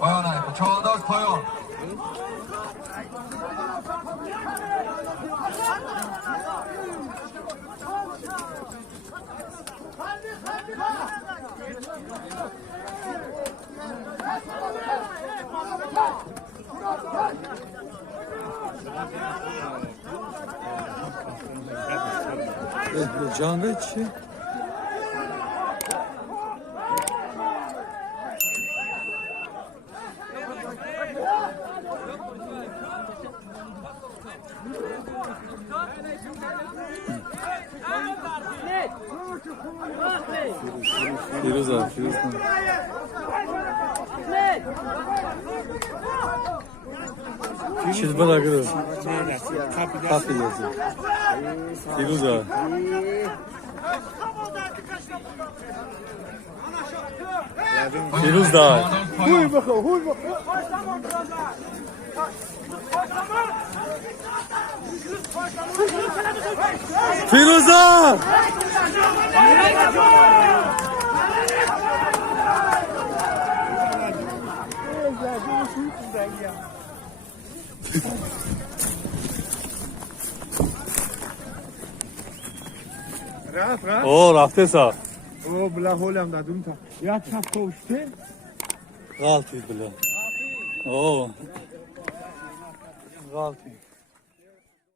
پایان های چهانداز پایان. جانب چی؟ فیروز کن. چیز بلا گرو کافی یازی فیروز فیروز دار هوی بخو فیروزا رفت رفته سا بلا هولم دادم تا یا چپ کوشته غلطی بلا غلطی